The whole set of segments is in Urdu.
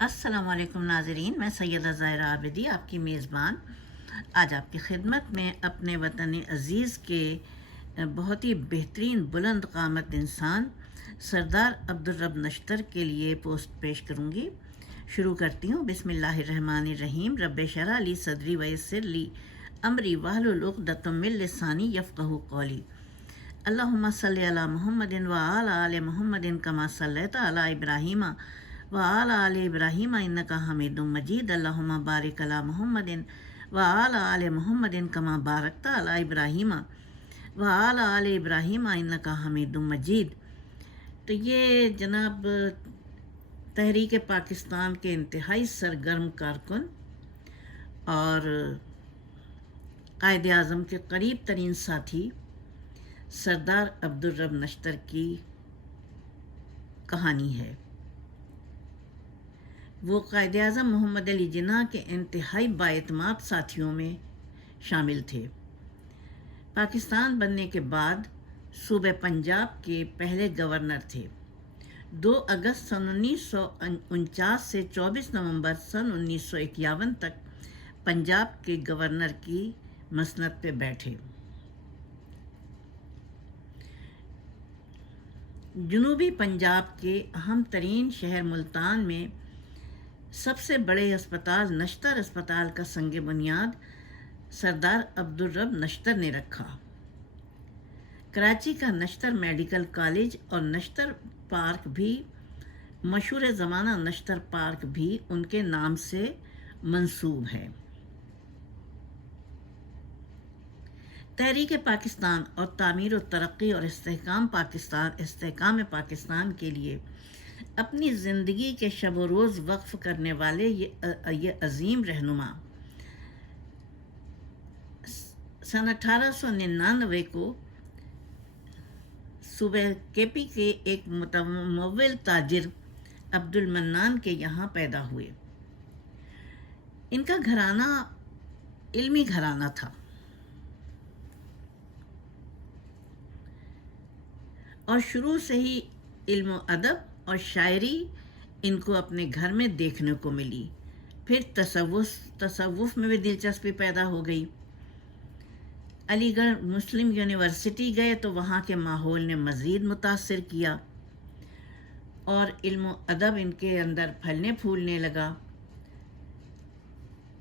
السلام علیکم ناظرین، میں سیدہ ظاہرہ عابدی آپ کی میزبان۔ آج آپ کی خدمت میں اپنے وطن عزیز کے بہت ہی بہترین بلند قامت انسان سردار عبدالرب نشتر کے لیے پوسٹ پیش کروں گی۔ شروع کرتی ہوں۔ بسم اللہ الرحمن الرحیم۔ رب شرح لی صدری ویسر لی امری وحل العقدۃ من لسانی یفقہ قولی۔ اللہم صلی علی محمد و آل محمد کما صلیت علی ابراہیم۔ و آل ابراہیم انکا حمید مجید اللہم بارک علی محمد و آل محمد کما بارکت علی ابراہیم و آل آل ابراہیم انکا حمید مجید تو یہ جناب تحریک پاکستان کے انتہائی سرگرم کارکن اور قائد اعظم کے قریب ترین ساتھی سردار عبدالرب نشتر کی کہانی ہے۔ وہ قائد اعظم محمد علی جناح کے انتہائی باعتماد ساتھیوں میں شامل تھے۔ پاکستان بننے کے بعد صوبہ پنجاب کے پہلے گورنر تھے۔ دو اگست سن انیس سو انچاس سے چوبیس نومبر سن انیس سو اکیاون تک پنجاب کے گورنر کی مسنت پہ بیٹھے۔ جنوبی پنجاب کے اہم ترین شہر ملتان میں سب سے بڑے اسپتال نشتر اسپتال کا سنگ بنیاد سردار عبدالرب نشتر نے رکھا۔ کراچی کا نشتر میڈیکل کالج اور نشتر پارک بھی، مشہور زمانہ نشتر پارک بھی ان کے نام سے منسوب ہے۔ تحریک پاکستان اور تعمیر و ترقی اور استحکام پاکستان استحکام پاکستان کے لیے اپنی زندگی کے شب و روز وقف کرنے والے یہ عظیم رہنما۔ سن اٹھارہ سو ننانوے کو صوبہ کے پی کے ایک متمول تاجر عبد المنان کے یہاں پیدا ہوئے۔ ان کا گھرانہ علمی گھرانہ تھا۔ اور شروع سے ہی علم و ادب اور شاعری ان کو اپنے گھر میں دیکھنے کو ملی۔ پھر تصوف تصوف میں بھی دلچسپی پیدا ہو گئی۔ علی گڑھ مسلم یونیورسٹی گئے تو وہاں کے ماحول نے مزید متاثر کیا اور علم و ادب ان کے اندر پھلنے پھولنے لگا۔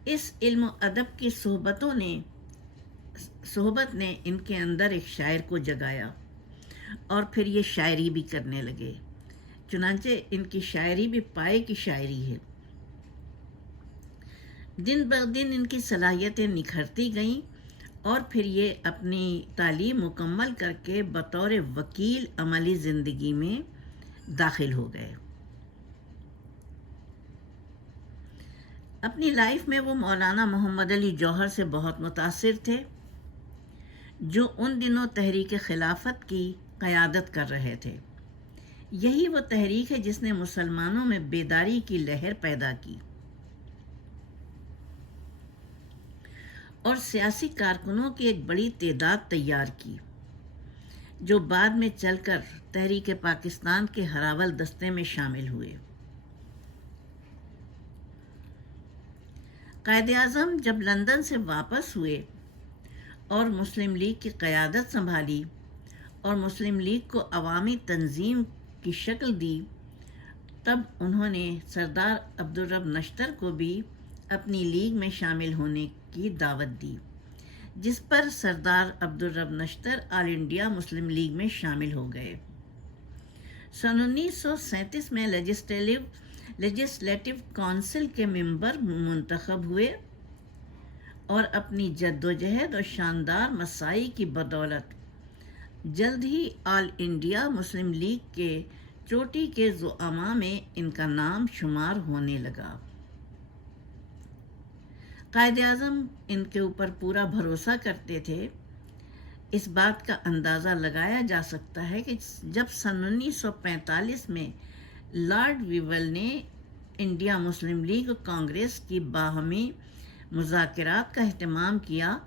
اس علم و ادب کی صحبتوں نے، صحبت نے ان کے اندر ایک شاعر کو جگایا اور پھر یہ شاعری بھی کرنے لگے۔ چنانچہ ان کی شاعری بھی پائے کی شاعری ہے۔ دن بہ دن ان کی صلاحیتیں نکھرتی گئیں اور پھر یہ اپنی تعلیم مکمل کر کے بطور وکیل عملی زندگی میں داخل ہو گئے۔ اپنی لائف میں وہ مولانا محمد علی جوہر سے بہت متاثر تھے، جو ان دنوں تحریک خلافت کی قیادت کر رہے تھے۔ یہی وہ تحریک ہے جس نے مسلمانوں میں بیداری کی لہر پیدا کی۔ اور سیاسی کارکنوں کی ایک بڑی تعداد تیار کی، جو بعد میں چل کر تحریک پاکستان کے ہراول دستے میں شامل ہوئے۔ قائد اعظم جب لندن سے واپس ہوئے اور مسلم لیگ کی قیادت سنبھالی اور مسلم لیگ کو عوامی تنظیم کی شکل دی۔ تب انہوں نے سردار عبدالرب نشتر کو بھی اپنی لیگ میں شامل ہونے کی دعوت دی، جس پر Sardar Abdur Rab Nishtar All India Muslim League میں شامل ہو گئے۔ سن انیس سو سینتیس میں لیجسلیٹو لیجسلیٹو کونسل کے ممبر منتخب ہوئے اور اپنی جد و جہد اور شاندار مسائی کی بدولت جلد ہی آل انڈیا مسلم لیگ کے چوٹی کے زعما میں ان کا نام شمار ہونے لگا۔ قائد اعظم ان کے اوپر پورا بھروسہ کرتے تھے۔ اس بات کا اندازہ لگایا جا سکتا ہے کہ جب سن انیس سو پینتالیس میں لارڈ ویول نے انڈیا مسلم لیگ کانگریس کی باہمی مذاکرات کا اہتمام کیا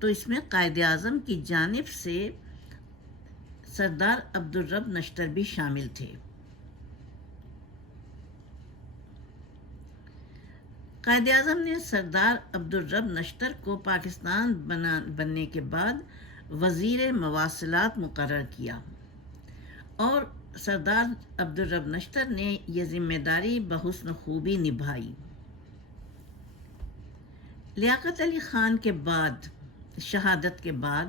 تو اس میں قائد اعظم کی جانب سے سردار عبدالرب نشتر بھی شامل تھے۔ قائد اعظم نے سردار عبدالرب نشتر کو پاکستان بنا، بننے کے بعد وزیر مواصلات مقرر کیا۔ اور سردار عبدالرب نشتر نے یہ ذمہ داری بحسن خوبی نبھائی۔ لیاقت علی خان کے بعد، شہادت کے بعد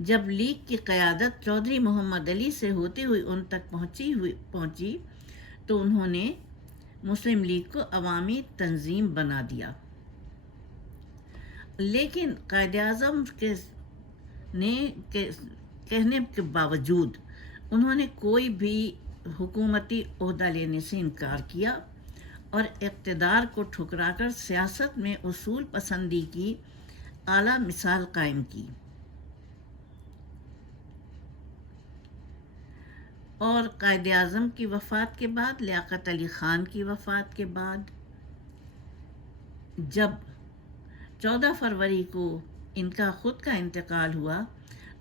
جب لیگ کی قیادت چودھری محمد علی سے ہوتے ہوئے ان تک پہنچی ہوئی پہنچی، تو انہوں نے مسلم لیگ کو عوامی تنظیم بنا دیا۔ لیکن قائد اعظم کے نے کہنے کے باوجود انہوں نے کوئی بھی حکومتی عہدہ لینے سے انکار کیا اور اقتدار کو ٹھکرا کر سیاست میں اصول پسندی کی اعلیٰ مثال قائم کی۔ اور قائد اعظم کی وفات کے بعد، لیاقت علی خان کی وفات کے بعد، جب چودہ فروری کو ان کا خود کا انتقال ہوا،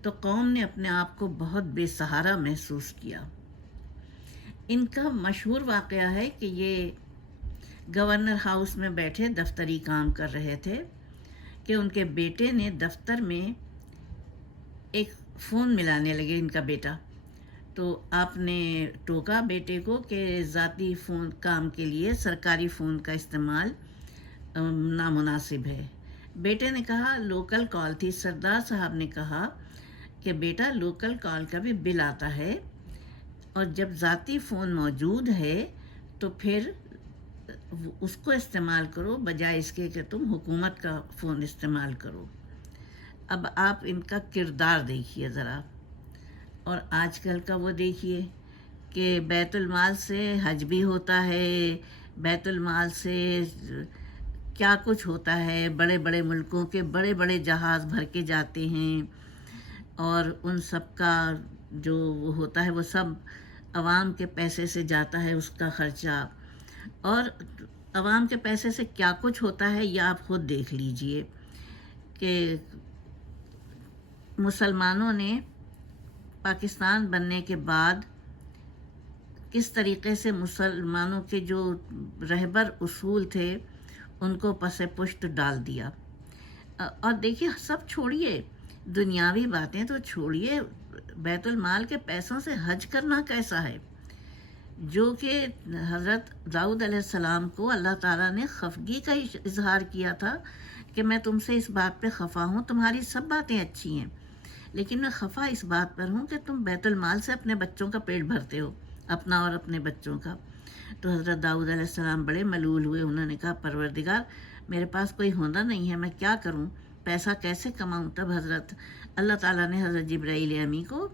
تو قوم نے اپنے آپ کو بہت بے سہارا محسوس کیا۔ ان کا مشہور واقعہ ہے کہ یہ گورنر ہاؤس میں بیٹھے دفتری کام کر رہے تھے کہ ان کے بیٹے نے دفتر میں ایک فون ملانے لگے، ان کا بیٹا۔ تو آپ نے ٹوکا بیٹے کو کہ ذاتی فون کام کے لیے سرکاری فون کا استعمال نامناسب ہے۔ بیٹے نے کہا لوکل کال تھی۔ سردار صاحب نے کہا کہ بیٹا لوکل کال کا بھی بل آتا ہے اور جب ذاتی فون موجود ہے تو پھر اس کو استعمال کرو، بجائے اس کے کہ تم حکومت کا فون استعمال کرو۔ اب آپ ان کا کردار دیکھیے ذرا۔ اور آج کل کا وہ دیکھیے کہ بیت المال سے حج بھی ہوتا ہے، بیت المال سے کیا کچھ ہوتا ہے، بڑے بڑے ملکوں کے بڑے بڑے جہاز بھر کے جاتے ہیں اور ان سب کا جو وہ ہوتا ہے، وہ سب عوام کے پیسے سے جاتا ہے اس کا خرچہ۔ اور عوام کے پیسے سے کیا کچھ ہوتا ہے، یہ آپ خود دیکھ لیجیے کہ مسلمانوں نے پاکستان بننے کے بعد کس طریقے سے مسلمانوں کے جو رہبر اصول تھے، ان کو پس پشت ڈال دیا۔ اور دیکھیے، سب چھوڑیے۔ دنیاوی باتیں تو چھوڑیے۔ بیت المال کے پیسوں سے حج کرنا کیسا ہے؟ جو کہ حضرت داؤد علیہ السلام کو اللہ تعالیٰ نے خفگی کا اظہار کیا تھا کہ میں تم سے اس بات پہ خفا ہوں، تمہاری سب باتیں اچھی ہیں۔ لیکن میں خفا اس بات پر ہوں کہ تم بیت المال سے اپنے بچوں کا پیٹ بھرتے ہو، اپنا اور اپنے بچوں کا۔ تو حضرت داؤد علیہ السلام بڑے ملول ہوئے، انہوں نے کہا، پروردگار، میرے پاس کوئی ہونا نہیں ہے، میں کیا کروں؟ پیسہ کیسے کماؤں؟ تب حضرت اللہ تعالیٰ نے حضرت جبرائیل امی کو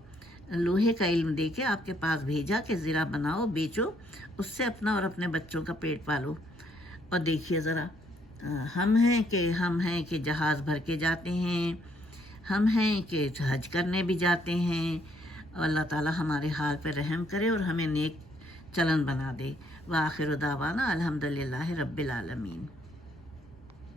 لوہے کا علم دے کے آپ کے پاس بھیجا کہ زیرہ بناؤ، بیچو، اس سے اپنا اور اپنے بچوں کا پیٹ پالو۔ اور دیکھیے ذرا، ہم ہیں کہ ہم ہیں کہ جہاز بھر کے جاتے ہیں ہم ہیں کہ حج کرنے بھی جاتے ہیں۔ اللہ تعالیٰ ہمارے حال پہ رحم کرے اور ہمیں نیک چلن بنا دے۔ وآخر دعوانا الحمد للہ رب العالمین۔